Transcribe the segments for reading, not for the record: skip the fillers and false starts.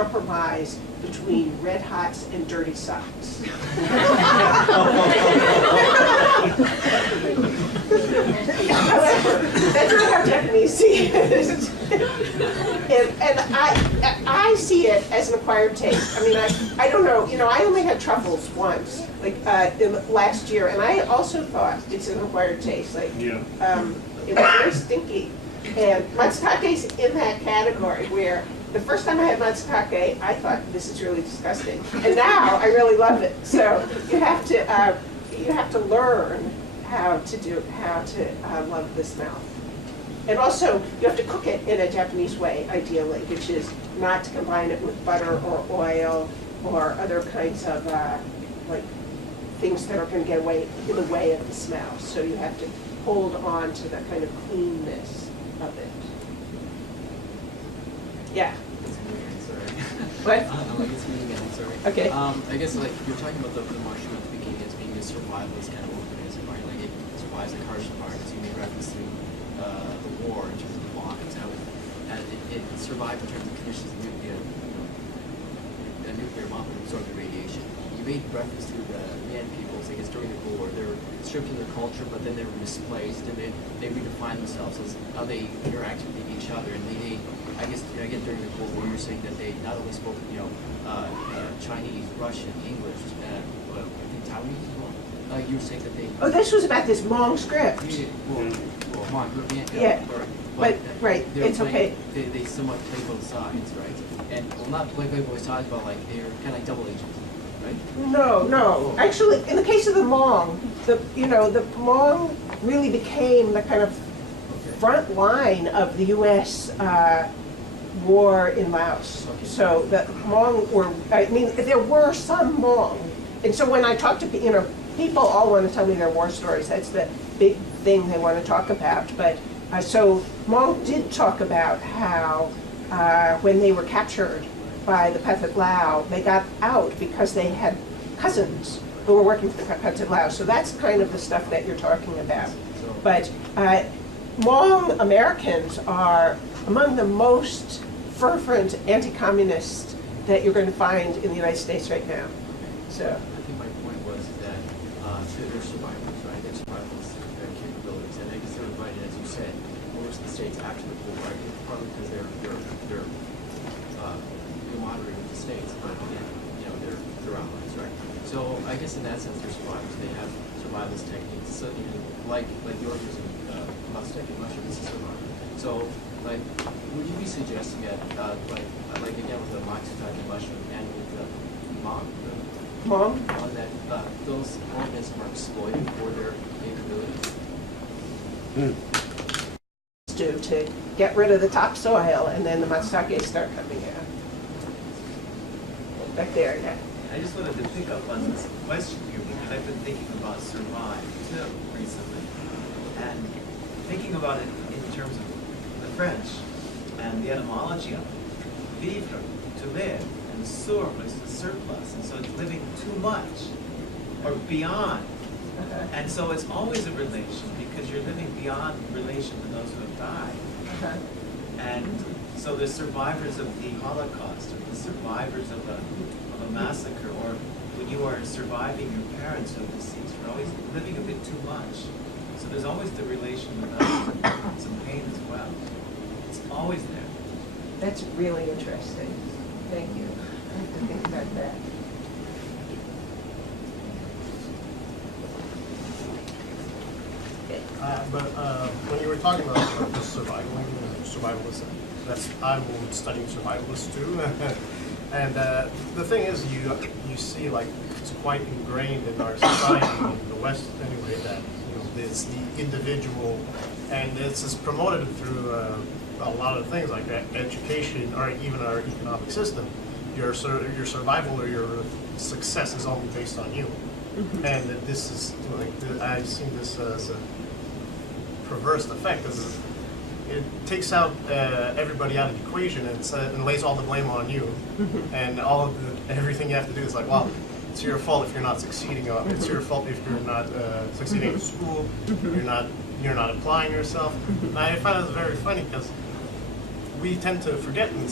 compromise between red hots and dirty socks. However, that's not how Japanese see it. and I see it as an acquired taste. I mean, I don't know, I only had truffles once, like last year, and I also thought it's an acquired taste. Like, it was very stinky. And matsukake's in that category where the first time I had matsutake, I thought this is really disgusting, and now I really love it. So you have to learn how to love the smell, and also you have to cook it in a Japanese way, ideally, which is not to combine it with butter or oil or other kinds of like things that are going to get in the way of the smell. So you have to hold on to the kind of cleanness of it. Yeah. Sorry. What? It's me again, sorry. Okay. I guess like you're talking about the mushroom at the beginning as being a survivalist kind of organism, right? Like it survives like harsh environments. You made reference to the war in terms of the bombings, how it survived in terms of conditions of nuclear bomb would absorb the radiation. You made reference to the Mian peoples, I guess during the war, they were stripped of their culture, but then they were misplaced, and they redefined themselves as how they interact with each other, and they I guess, again, during the Cold War, you're saying that they not only spoke, Chinese, Russian, English, I think Taiwanese as well. You were saying that they... Oh, this was about this Hmong script. Yeah. But right, it's okay. They somewhat play both sides, right? And, well, not play both sides, but like they're kind of like double agents, right? No. Actually, in the case of the Hmong, the Hmong really became the kind of front line of the U.S. War in Laos. Okay. So the Hmong were, there were some Hmong. And so when I talk to people all want to tell me their war stories. That's the big thing they want to talk about. But so Hmong did talk about how when they were captured by the Pathet Lao, they got out because they had cousins who were working for the Pathet Lao. So that's kind of the stuff that you're talking about. But Hmong Americans are among the most fervent anti-communists that you're going to find in the United States right now. So I think my point was that they're survivors, right? They're survivors, their capabilities, and I guess they're invited, as you said, over to the states after the war, right? Partly because they're moderate with the states, but again, they're allies, right? So I guess in that sense, they're survivors. They have survivalist techniques, so like yours using mustang mushroom is a survivor. So like, would you be suggesting that like again with the matsutake mushroom and with the Hmong, that those organisms are exploited for their capabilities? To get rid of the topsoil, and then the matsutake start coming out. Back there, yeah. I just wanted to pick up on this question here because I've been thinking about survive too recently, and thinking about it in terms of the French and the etymology of it. Vivre, to live, and sur was the surplus, and so it's living too much or beyond. And so it's always a relation because you're living beyond relation to those who have died. And so the survivors of the Holocaust, or the survivors of a massacre, or when you are surviving your parents who are deceased, you're always living a bit too much. So there's always the relation with others and some pain as well. It's always there. That's really interesting. Thank you. I have to think about that. But when you were talking about the survivalism, I'm studying survivalists too. And the thing is, you see, like, it's quite ingrained in our society, in the West anyway, that it's the individual, and this is promoted through a lot of things like education or even our economic system. Your survival or your success is only based on you, and that this is like I've seen this as a perverse effect, because it takes out everybody out of the equation and lays all the blame on you, and everything you have to do is like, well, it's your fault if you're not succeeding. It's your fault if you're not succeeding in school. You're not applying yourself. And I find it very funny because we tend to forget in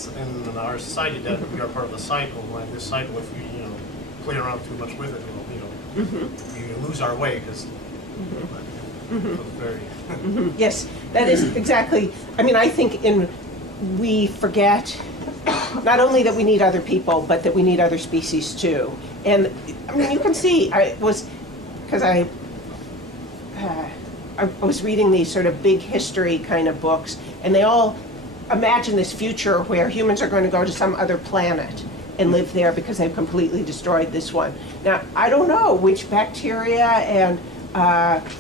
our society that we are part of the cycle, and this cycle, if we play around too much with it, we lose our way because very. Yes, that is exactly. I mean, I think we forget not only that we need other people, but that we need other species too. And I mean, you can see I was reading these sort of big history kind of books, and they all imagine this future where humans are going to go to some other planet and live there because they've completely destroyed this one. Now, I don't know which bacteria and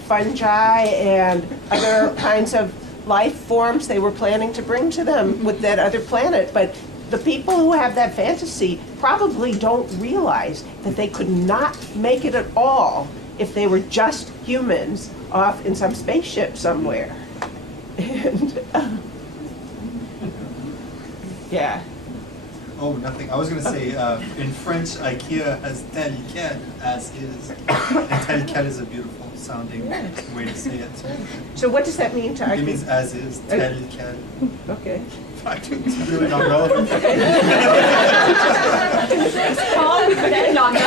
fungi and other kinds of life forms they were planning to bring to them with that other planet, but the people who have that fantasy probably don't realize that they could not make it at all if they were just humans off in some spaceship somewhere. And, yeah. Oh, nothing. I was going to say, in French, IKEA has tel quel, as is. And tel quel is a beautiful sounding way to say it. So what does that mean to It means as is, tel quel. Okay. It's really not relevant. Paul, we could end on that.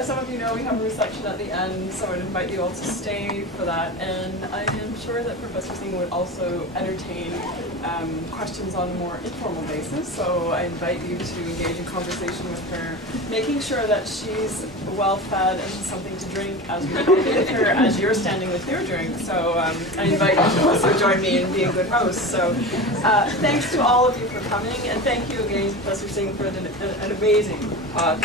Some of you know we have a reception at the end, so I'd invite you all to stay for that. And I am sure that Professor Tsing would also entertain questions on a more informal basis. So I invite you to engage in conversation with her, making sure that she's well fed and has something to drink as we talk with her as you're standing with your drink. So I invite you to also join me in being good hosts. So thanks to all of you for coming, and thank you again, Professor Tsing, for an amazing talk.